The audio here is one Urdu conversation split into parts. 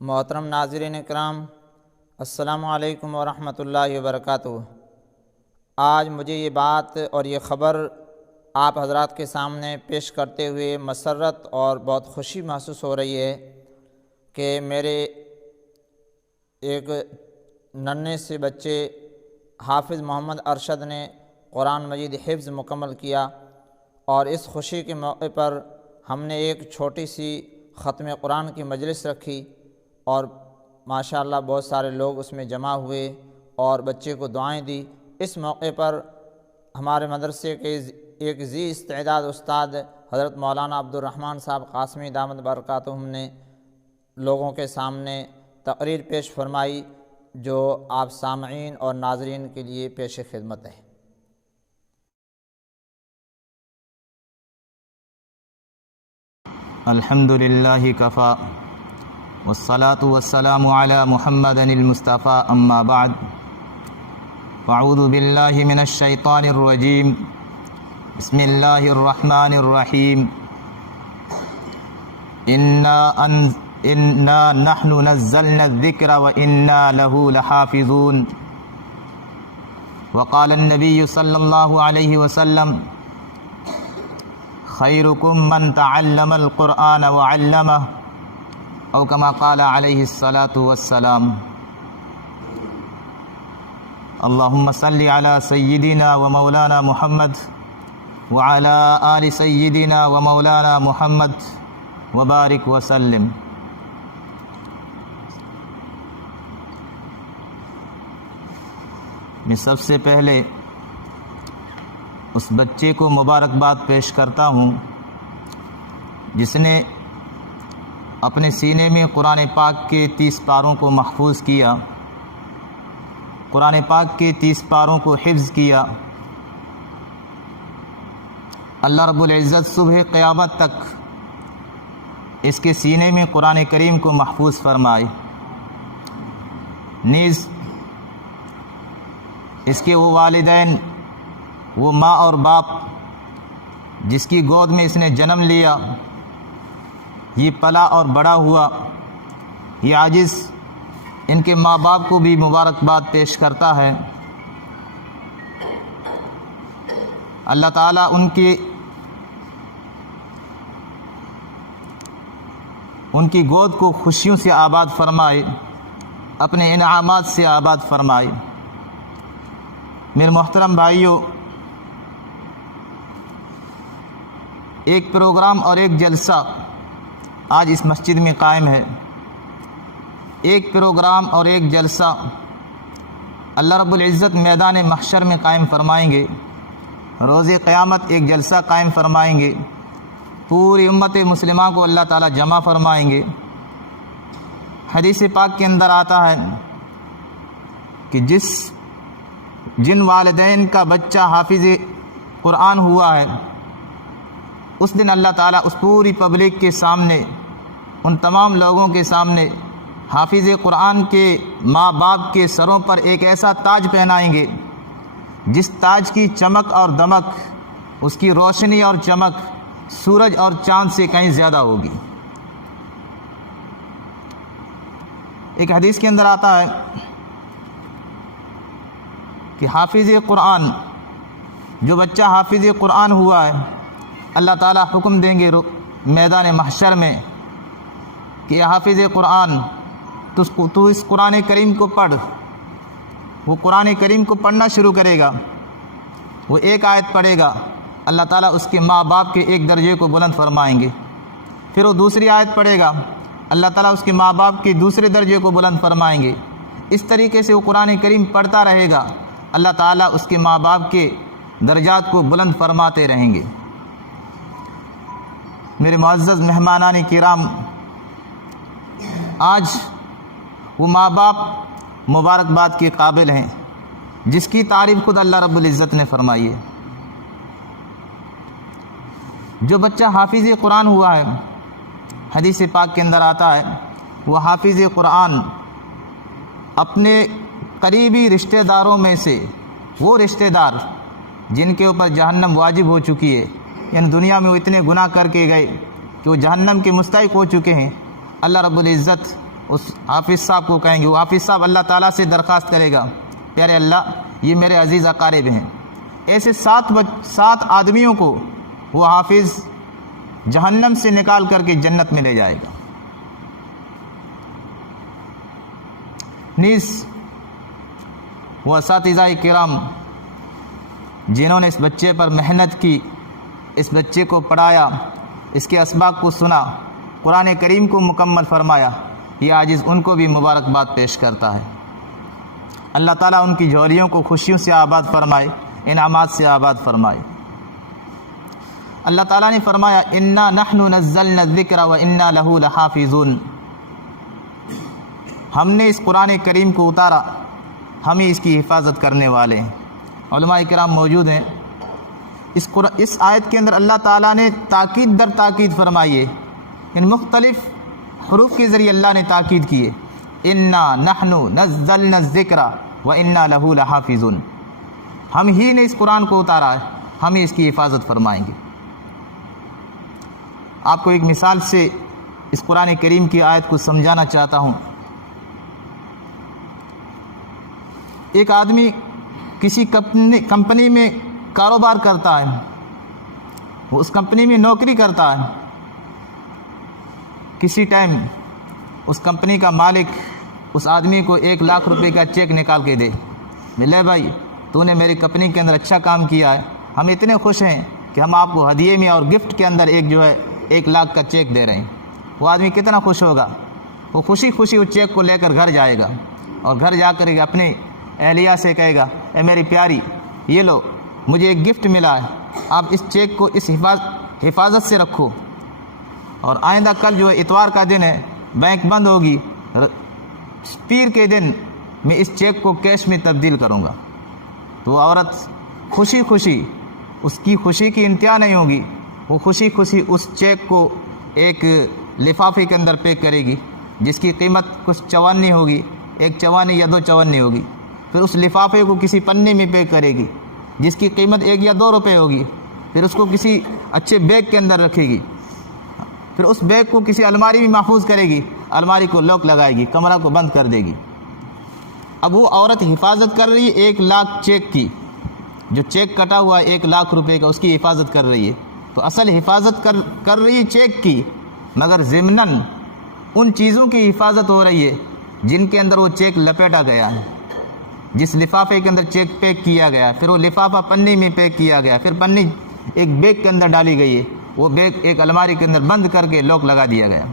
محترم ناظرین اکرام، السلام علیکم ورحمۃ اللہ وبرکاتہ۔ آج مجھے یہ بات اور یہ خبر آپ حضرات کے سامنے پیش کرتے ہوئے مسرت اور بہت خوشی محسوس ہو رہی ہے کہ میرے ایک ننھے سے بچے حافظ محمد ارشد نے قرآن مجید حفظ مکمل کیا، اور اس خوشی کے موقع پر ہم نے ایک چھوٹی سی ختم قرآن کی مجلس رکھی، اور ماشاءاللہ بہت سارے لوگ اس میں جمع ہوئے اور بچے کو دعائیں دی۔ اس موقع پر ہمارے مدرسے کے ایک ذی استعداد استاد حضرت مولانا عبدالرحمن صاحب قاسمی دامت برکاتہم نے لوگوں کے سامنے تقریر پیش فرمائی، جو آپ سامعین اور ناظرین کے لیے پیش خدمت ہے۔ الحمد للہ کفا والصلاة والسلام علی محمد المصطفیٰ اما بعد فاعوذ باللہ من الشیطان الرجیم بسم اللہ الرحمن الرحیم انا نحن نزلنا الذکر وانا له لحافظون وقال النبی صلی اللہ علیہ وسلم خیرکم من تعلم القرآن وعلمہ او کما قال علیہ الصلاۃ والسلام۔ اللہم صلی علی سیدنا و مولانا محمد وعلی آل سیدنا و مولانا محمد وبارک وسلم۔ میں سب سے پہلے اس بچے کو مبارکباد پیش کرتا ہوں جس نے اپنے سینے میں قرآن پاک کے 30 پاروں کو محفوظ کیا، قرآن پاک کے 30 پاروں کو حفظ کیا۔ اللہ رب العزت صبح قیامت تک اس کے سینے میں قرآن کریم کو محفوظ فرمائے، نیز اس کے وہ والدین، وہ ماں اور باپ جس کی گود میں اس نے جنم لیا، یہ پلا اور بڑا ہوا، یہ عاجز، ان کے ماں باپ کو بھی مبارکباد پیش کرتا ہے۔ اللہ تعالیٰ ان کی گود کو خوشیوں سے آباد فرمائے، اپنے انعامات سے آباد فرمائے۔ میرے محترم بھائیوں، ایک پروگرام اور ایک جلسہ آج اس مسجد میں قائم ہے۔ ایک پروگرام اور ایک جلسہ اللہ رب العزت میدان محشر میں قائم فرمائیں گے، روز قیامت ایک جلسہ قائم فرمائیں گے، پوری امت مسلمہ کو اللہ تعالیٰ جمع فرمائیں گے۔ حدیث پاک کے اندر آتا ہے کہ جن والدین کا بچہ حافظ قرآن ہوا ہے، اس دن اللہ تعالیٰ اس پوری پبلک کے سامنے، ان تمام لوگوں کے سامنے حافظ قرآن کے ماں باپ کے سروں پر ایک ایسا تاج پہنائیں گے جس تاج کی چمک اور دمک، اس کی روشنی اور چمک سورج اور چاند سے کہیں زیادہ ہوگی۔ ایک حدیث کے اندر آتا ہے کہ حافظ قرآن، جو بچہ حافظ قرآن ہوا ہے، اللہ تعالیٰ حکم دیں گے میدان محشر میں کہ حافظ قرآن تو اس قرآن کریم کو پڑھ۔ وہ قرآن کریم کو پڑھنا شروع کرے گا، وہ ایک آیت پڑھے گا، اللہ تعالیٰ اس کے ماں باپ کے ایک درجے کو بلند فرمائیں گے۔ پھر وہ دوسری آیت پڑھے گا، اللہ تعالیٰ اس کے ماں باپ کے دوسرے درجے کو بلند فرمائیں گے۔ اس طریقے سے وہ قرآن کریم پڑھتا رہے گا، اللہ تعالیٰ اس کے ماں باپ کے درجات کو بلند فرماتے رہیں گے۔ میرے معزز مہمانان کرام، آج وہ ماں باپ مبارکباد کے قابل ہیں جس کی تعریف خود اللہ رب العزت نے فرمائی ہے۔ جو بچہ حافظ قرآن ہوا ہے، حدیث پاک کے اندر آتا ہے، وہ حافظ قرآن اپنے قریبی رشتہ داروں میں سے، وہ رشتہ دار جن کے اوپر جہنم واجب ہو چکی ہے، یعنی دنیا میں وہ اتنے گناہ کر کے گئے کہ وہ جہنم کے مستحق ہو چکے ہیں، اللہ رب العزت اس حافظ صاحب کو کہیں گے، وہ حافظ صاحب اللہ تعالیٰ سے درخواست کرے گا، پیارے اللہ یہ میرے عزیز اقارب ہیں۔ ایسے 7 آدمیوں کو وہ حافظ جہنم سے نکال کر کے جنت میں لے جائے گا۔ نیز وہ اساتذہ کرام جنہوں نے اس بچے پر محنت کی، اس بچے کو پڑھایا، اس کے اسباق کو سنا، قرآن کریم کو مکمل فرمایا، یہ عاجز ان کو بھی مبارکباد پیش کرتا ہے۔ اللہ تعالیٰ ان کی جھولیوں کو خوشیوں سے آباد فرمائے، انعامات سے آباد فرمائے۔ اللہ تعالیٰ نے فرمایا انا نحن نزلنا الذکر وانا لہ لحافظون، ہم نے اس قرآن کریم کو اتارا، ہم ہی اس کی حفاظت کرنے والے ہیں۔ علماء کرام موجود ہیں، اس آیت کے اندر اللہ تعالیٰ نے تاکید در تاکید فرمائی ہے، ان مختلف حروف کے ذریعے اللہ نے تاکید کی ہے، انا نحن نزلنا الذکر وانا لہ لحافظون، ہم ہی نے اس قرآن کو اتارا ہے، ہم ہی اس کی حفاظت فرمائیں گے۔ آپ کو ایک مثال سے اس قرآن کریم کی آیت کو سمجھانا چاہتا ہوں۔ ایک آدمی کسی کمپنی میں کاروبار کرتا ہے، وہ اس کمپنی میں نوکری کرتا ہے۔ کسی ٹائم اس کمپنی کا مالک اس آدمی کو 1 لاکھ روپے کا چیک نکال کے دے، لے بھائی تو نے میری کمپنی کے اندر اچھا کام کیا ہے، ہم اتنے خوش ہیں کہ ہم آپ کو ہدیے میں اور گفٹ کے اندر 1 لاکھ کا چیک دے رہے ہیں۔ وہ آدمی کتنا خوش ہوگا، وہ خوشی خوشی اس چیک کو لے کر گھر جائے گا، اور گھر جا کر اپنی اہلیہ سے کہے گا، اے میری پیاری یہ لو مجھے ایک گفٹ ملا ہے، آپ اس چیک کو اس حفاظت سے رکھو، اور آئندہ کل جو اتوار کا دن ہے بینک بند ہوگی، پیر کے دن میں اس چیک کو کیش میں تبدیل کروں گا۔ تو وہ عورت خوشی خوشی، اس کی خوشی کی انتہا نہیں ہوگی، وہ خوشی خوشی اس چیک کو ایک لفافے کے اندر پیک کرے گی، جس کی قیمت کچھ 54 ہوگی، 1 54 یا 2 54 ہوگی۔ پھر اس لفافے کو کسی پنی میں پیک کرے گی جس کی قیمت 1 یا 2 روپے ہوگی، پھر اس کو کسی اچھے بیگ کے اندر رکھے گی، پھر اس بیگ کو کسی الماری میں محفوظ کرے گی، الماری کو لاک لگائے گی، کمرہ کو بند کر دے گی۔ اب وہ عورت حفاظت کر رہی ہے 1 لاکھ چیک کی، جو چیک کٹا ہوا ہے 1 لاکھ روپے کا، اس کی حفاظت کر رہی ہے۔ تو اصل حفاظت کر رہی ہے چیک کی، مگر ضمناً ان چیزوں کی حفاظت ہو رہی ہے جن کے اندر وہ چیک لپیٹا گیا ہے، جس لفافے کے اندر چیک پیک کیا گیا، پھر وہ لفافہ پنی میں پیک کیا گیا، پھر پنی ایک بیگ کے اندر ڈالی گئی ہے، وہ بیگ ایک الماری کے اندر بند کر کے لاک لگا دیا گیا۔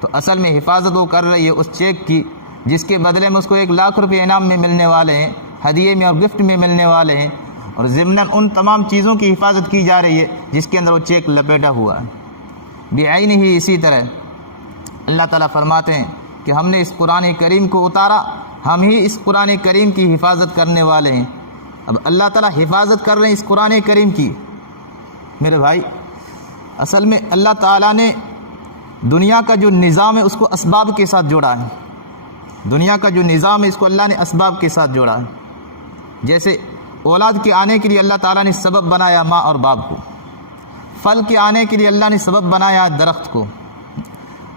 تو اصل میں حفاظت وہ کر رہی ہے اس چیک کی، جس کے بدلے میں اس کو 1 لاکھ روپے انعام میں ملنے والے ہیں، ہدیے میں اور گفٹ میں ملنے والے ہیں، اور ضمناً ان تمام چیزوں کی حفاظت کی جا رہی ہے جس کے اندر وہ چیک لپیٹا ہوا ہے۔ بعین ہی اسی طرح اللہ تعالیٰ فرماتے ہیں کہ ہم نے اس قرآن کریم کو اتارا، ہم ہی اس قرآن کریم کی حفاظت کرنے والے ہیں۔ اب اللہ تعالیٰ حفاظت کر رہے ہیں اس قرآن کریم کی۔ میرے بھائی، اصل میں اللہ تعالیٰ نے دنیا کا جو نظام ہے اس کو اسباب کے ساتھ جوڑا ہے، دنیا کا جو نظام ہے اس کو اللہ نے اسباب کے ساتھ جوڑا ہے۔ جیسے اولاد کے آنے کے لیے اللہ تعالیٰ نے سبب بنایا ماں اور باپ کو، پھل کے آنے کے لیے اللہ نے سبب بنایا درخت کو،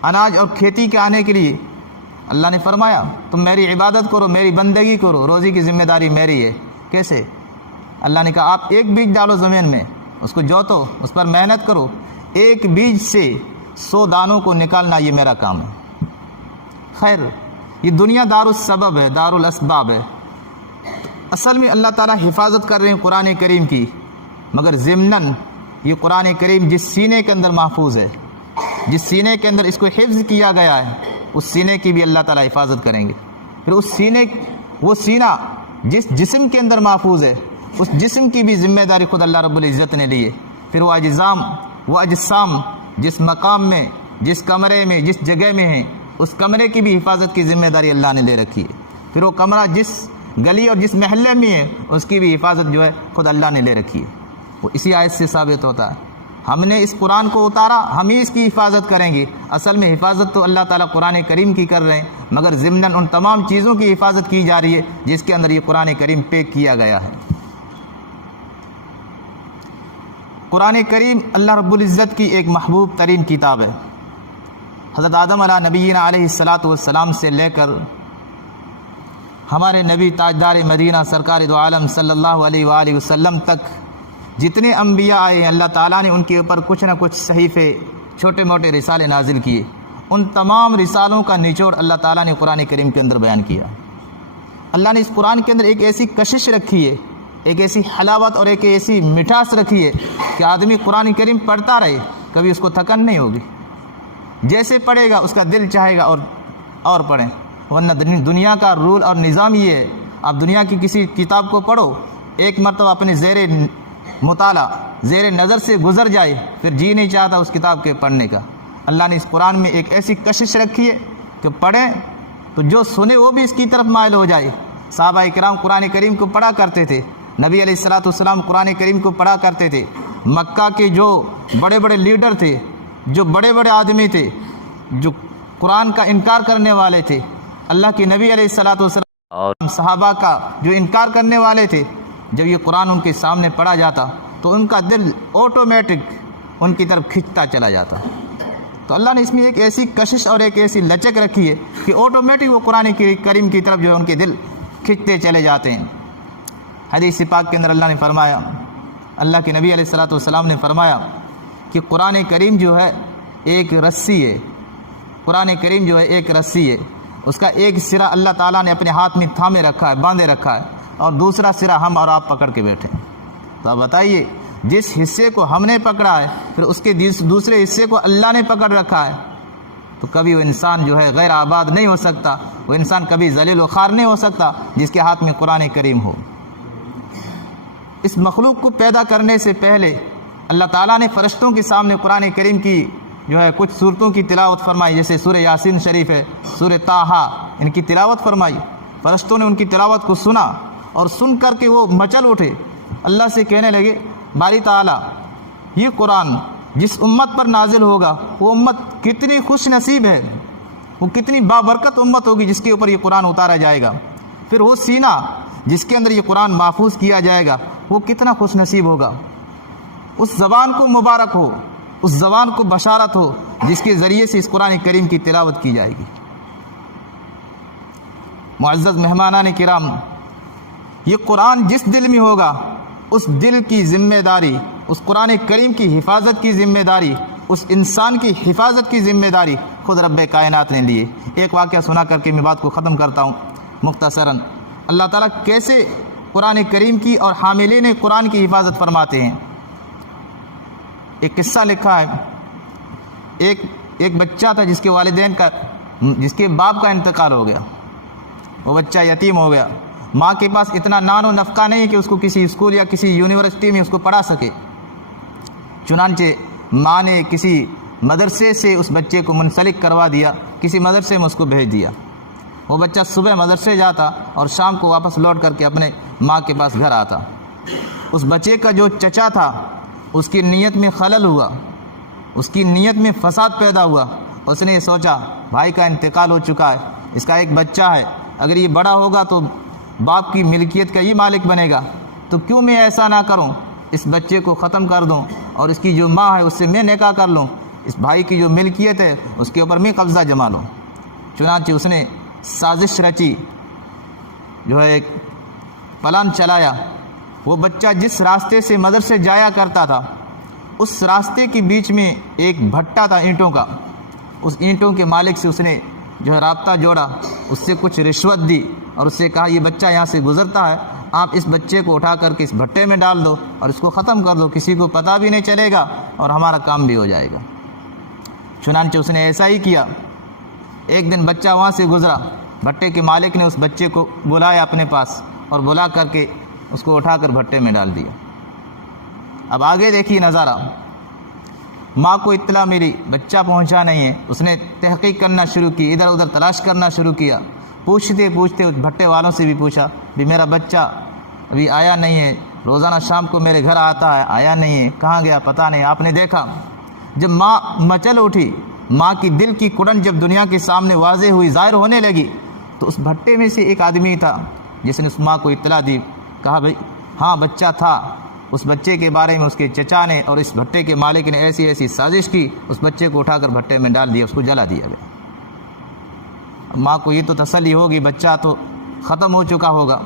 اناج اور کھیتی کے آنے کے لیے اللہ نے فرمایا تم میری عبادت کرو، میری بندگی کرو، روزی کی ذمہ داری میری ہے۔ کیسے؟ اللہ نے کہا آپ 1 بیج ڈالو زمین میں، اس کو جوتو، اس پر محنت کرو، 1 بیج سے 100 دانوں کو نکالنا یہ میرا کام ہے۔ خیر، یہ دنیا دار السبب ہے، دار الاسباب ہے۔ اصل میں اللہ تعالیٰ حفاظت کر رہے ہیں قرآن کریم کی، مگر ضمناً یہ قرآن کریم جس سینے کے اندر محفوظ ہے، جس سینے کے اندر اس کو حفظ کیا گیا ہے، اس سینے کی بھی اللہ تعالیٰ حفاظت کریں گے۔ پھر وہ سینہ جس جسم کے اندر محفوظ ہے، اس جسم کی بھی ذمہ داری خود اللہ رب العزت نے لی ہے۔ پھر وہ اجسام جس مقام میں، جس کمرے میں، جس جگہ میں ہیں، اس کمرے کی بھی حفاظت کی ذمہ داری اللہ نے لے رکھی ہے۔ پھر وہ کمرہ جس گلی اور جس محلے میں ہے، اس کی بھی حفاظت جو ہے خود اللہ نے لے رکھی ہے۔ وہ اسی آیت سے ثابت ہوتا ہے ہم نے اس قرآن کو اتارا، ہم ہی اس کی حفاظت کریں گے۔ اصل میں حفاظت تو اللہ تعالیٰ قرآن کریم کی کر رہے ہیں، مگر ضمناً ان تمام چیزوں کی حفاظت کی جا رہی ہے جس کے اندر یہ قرآن کریم پیک کیا گیا ہے۔ قرآن کریم اللہ رب العزت کی ایک محبوب ترین کتاب ہے۔ حضرت آدم علیہ نبینا علیہ الصلاۃ والسلام سے لے کر ہمارے نبی تاجدار مدینہ سرکار دو عالم صلی اللہ علیہ وآلہ وسلم تک جتنے انبیاء آئے ہیں، اللہ تعالیٰ نے ان کے اوپر کچھ نہ کچھ صحیفے، چھوٹے موٹے رسالے نازل کیے۔ ان تمام رسالوں کا نچوڑ اللہ تعالیٰ نے قرآن کریم کے اندر بیان کیا۔ اللہ نے اس قرآن کے اندر ایک ایسی کشش رکھی ہے، ایک ایسی حلاوت اور ایک ایسی مٹھاس رکھی ہے کہ آدمی قرآن کریم پڑھتا رہے، کبھی اس کو تھکن نہیں ہوگی۔ جیسے پڑھے گا اس کا دل چاہے گا اور پڑھیں، ورنہ دنیا کا رول اور نظام یہ ہے، آپ دنیا کی کسی کتاب کو پڑھو، ایک مرتبہ اپنے زیر مطالعہ، زیر نظر سے گزر جائے، پھر جی نہیں چاہتا اس کتاب کے پڑھنے کا۔ اللہ نے اس قرآن میں ایک ایسی کشش رکھی ہے کہ پڑھیں تو جو سنے وہ بھی اس کی طرف مائل ہو جائے۔ صحابہ کرام قرآن کریم کو پڑھا کرتے تھے، نبی علیہ الصلاۃ والسلام قرآن کریم کو پڑھا کرتے تھے۔ مکہ کے جو بڑے بڑے لیڈر تھے، جو بڑے بڑے آدمی تھے، جو قرآن کا انکار کرنے والے تھے، اللہ کے نبی علیہ الصلاۃ والسلام اور صحابہ کا جو انکار کرنے والے تھے، جب یہ قرآن ان کے سامنے پڑھا جاتا تو ان کا دل آٹومیٹک ان کی طرف کھنچتا چلا جاتا۔ تو اللہ نے اس میں ایک ایسی کشش اور ایک ایسی لچک رکھی ہے کہ آٹومیٹک وہ قرآن کریم کی طرف جو ہے ان کے دل کھنچتے چلے جاتے ہیں۔ حدیث پاک کے اندر اللہ نے فرمایا، اللہ کے نبی علیہ الصلاۃ والسلام نے فرمایا کہ قرآن کریم جو ہے ایک رسی ہے، قرآن کریم جو ہے ایک رسی ہے، اس کا ایک سرا اللہ تعالیٰ نے اپنے ہاتھ میں تھامے رکھا ہے، باندھے رکھا ہے، اور دوسرا سرا ہم اور آپ پکڑ کے بیٹھے ہیں۔ تو اب بتائیے، جس حصے کو ہم نے پکڑا ہے، پھر اس کے دوسرے حصے کو اللہ نے پکڑ رکھا ہے، تو کبھی وہ انسان جو ہے غیر آباد نہیں ہو سکتا، وہ انسان کبھی ذلیل و خوار نہیں ہو سکتا جس کے ہاتھ میں قرآن کریم ہو۔ اس مخلوق کو پیدا کرنے سے پہلے اللہ تعالیٰ نے فرشتوں کے سامنے قرآن کریم کی جو ہے کچھ صورتوں کی تلاوت فرمائی، جیسے سورہ یاسین شریف ہے، سورہ طٰہٰ، ان کی تلاوت فرمائی۔ فرشتوں نے ان کی تلاوت کو سنا اور سن کر کے وہ مچل اٹھے، اللہ سے کہنے لگے، باری تعالیٰ یہ قرآن جس امت پر نازل ہوگا وہ امت کتنی خوش نصیب ہے، وہ کتنی بابرکت امت ہوگی جس کے اوپر یہ قرآن اتارا جائے گا۔ پھر وہ سینہ جس کے اندر یہ قرآن محفوظ کیا جائے گا وہ کتنا خوش نصیب ہوگا۔ اس زبان کو مبارک ہو، اس زبان کو بشارت ہو جس کے ذریعے سے اس قرآن کریم کی تلاوت کی جائے گی۔ معزز مہمانان کرام، یہ قرآن جس دل میں ہوگا اس دل کی ذمہ داری، اس قرآن کریم کی حفاظت کی ذمہ داری، اس انسان کی حفاظت کی ذمہ داری خود رب کائنات نے لیے۔ ایک واقعہ سنا کر کے میں بات کو ختم کرتا ہوں مختصراً۔ اللہ تعالیٰ کیسے قرآن کریم کی اور حاملین قرآن کی حفاظت فرماتے ہیں۔ ایک قصہ لکھا ہے، ایک بچہ تھا جس کے والدین کا، جس کے باپ کا انتقال ہو گیا، وہ بچہ یتیم ہو گیا۔ ماں کے پاس اتنا نان و نفقہ نہیں کہ اس کو کسی اسکول یا کسی یونیورسٹی میں اس کو پڑھا سکے، چنانچہ ماں نے کسی مدرسے سے اس بچے کو منسلک کروا دیا، کسی مدرسے میں اس کو بھیج دیا۔ وہ بچہ صبح مدرسے جاتا اور شام کو واپس لوٹ کر کے اپنے ماں کے پاس گھر آتا۔ اس بچے کا جو چچا تھا اس کی نیت میں خلل ہوا، اس کی نیت میں فساد پیدا ہوا۔ اس نے یہ سوچا، بھائی کا انتقال ہو چکا ہے، اس کا ایک بچہ ہے، اگر یہ بڑا ہوگا تو باپ کی ملکیت کا یہ مالک بنے گا، تو کیوں میں ایسا نہ کروں، اس بچے کو ختم کر دوں اور اس کی جو ماں ہے اس سے میں نکاح کر لوں، اس بھائی کی جو ملکیت ہے اس کے اوپر میں قبضہ جما لوں۔ چنانچہ اس نے سازش رچی، جو ہے ایک پلان چلایا۔ وہ بچہ جس راستے سے مدرسے جایا کرتا تھا اس راستے کے بیچ میں ایک بھٹا تھا اینٹوں کا، اس اینٹوں کے مالک سے اس نے جو ہے رابطہ جوڑا، اس سے کچھ رشوت دی اور اس سے کہا، یہ بچہ یہاں سے گزرتا ہے، آپ اس بچے کو اٹھا کر کے اس بھٹے میں ڈال دو اور اس کو ختم کر دو، کسی کو پتہ بھی نہیں چلے گا اور ہمارا کام بھی ہو جائے گا۔ چنانچہ اس نے ایسا ہی کیا۔ ایک دن بچہ وہاں سے گزرا، بھٹے کے مالک نے اس بچے کو بلایا اپنے پاس اور بلا کر کے اس کو اٹھا کر بھٹے میں ڈال دیا۔ اب آگے دیکھیے نظارہ، ماں کو اطلاع ملی بچہ پہنچا نہیں ہے، اس نے تحقیق کرنا شروع کی، ادھر ادھر تلاش کرنا شروع کیا۔ پوچھتے پوچھتے اس بھٹے والوں سے بھی پوچھا، بھی میرا بچہ ابھی آیا نہیں ہے، روزانہ شام کو میرے گھر آتا ہے، آیا نہیں ہے، کہاں گیا پتہ نہیں۔ آپ نے دیکھا جب ماں مچل اٹھی، ماں کی دل کی کڑن جب دنیا کے سامنے واضح ہوئی، ظاہر ہونے لگی، تو اس بھٹے میں سے ایک آدمی تھا جس نے اس ماں کو اطلاع دی، کہا بھائی ہاں بچہ تھا، اس بچے کے بارے میں اس کے چچا نے اور اس بھٹے کے مالک نے ایسی ایسی سازش کی، اس بچے کو اٹھا کر بھٹے میں ڈال دیا، اس کو جلا دیا گیا۔ ماں کو یہ تو تسلی ہوگی بچہ تو ختم ہو چکا ہوگا۔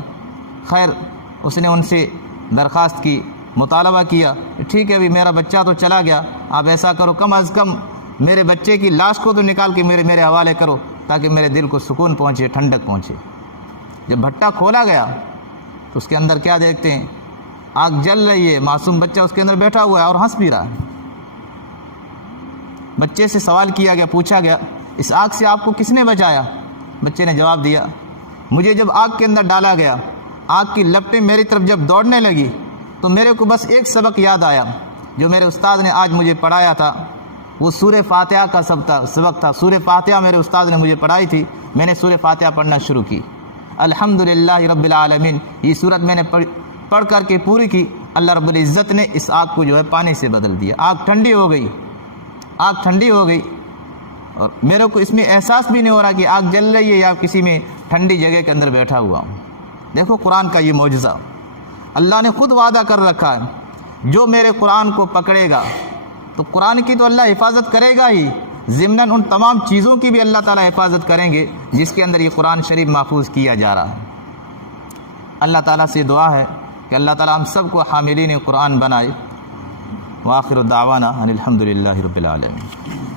خیر اس نے ان سے درخواست کی، مطالبہ کیا، ٹھیک ہے ابھی میرا بچہ تو چلا گیا، آپ ایسا کرو کم از کم میرے بچے کی لاش کو تو نکال کے میرے حوالے کرو تاکہ میرے دل کو سکون پہنچے، ٹھنڈک پہنچے۔ جب بھٹا کھولا گیا تو اس کے اندر کیا دیکھتے ہیں؟ آگ جل رہی ہے، معصوم بچہ اس کے اندر بیٹھا ہوا ہے اور ہنس بھی رہا ہے۔ بچے سے سوال کیا گیا، پوچھا گیا اس آگ سے آپ کو کس نے بچایا؟ بچے نے جواب دیا مجھے جب آگ کے اندر ڈالا گیا، آگ کی لپٹیں میری طرف جب دوڑنے لگی تو میرے کو بس ایک سبق یاد آیا جو میرے استاد نے آج مجھے پڑھایا تھا، وہ سورہ فاتحہ کا سبق تھا۔ سورہ فاتحہ میرے استاد نے مجھے پڑھائی تھی، میں نے سورہ فاتحہ پڑھنا شروع کی۔ الحمدللہ رب العالمین یہ صورت میں نے پڑھ کر کے پوری کی، اللہ رب العزت نے اس آگ کو جو ہے پانی سے بدل دیا، آگ ٹھنڈی ہو گئی، آگ ٹھنڈی ہو گئی، اور میرے کو اس میں احساس بھی نہیں ہو رہا کہ آگ جل رہی ہے یا کسی میں ٹھنڈی جگہ کے اندر بیٹھا ہوا ہوں۔ دیکھو قرآن کا یہ معجزہ، اللہ نے خود وعدہ کر رکھا ہے جو میرے قرآن کو پکڑے گا تو قرآن کی تو اللہ حفاظت کرے گا ہی، ضمناً ان تمام چیزوں کی بھی اللہ تعالیٰ حفاظت کریں گے جس کے اندر یہ قرآن شریف محفوظ کیا جا رہا ہے۔ اللہ تعالیٰ سے دعا ہے کہ اللہ تعالیٰ ہم سب کو حاملین قرآن بنائے۔ وآخر دعوانا ان الحمدللہ رب العالمین۔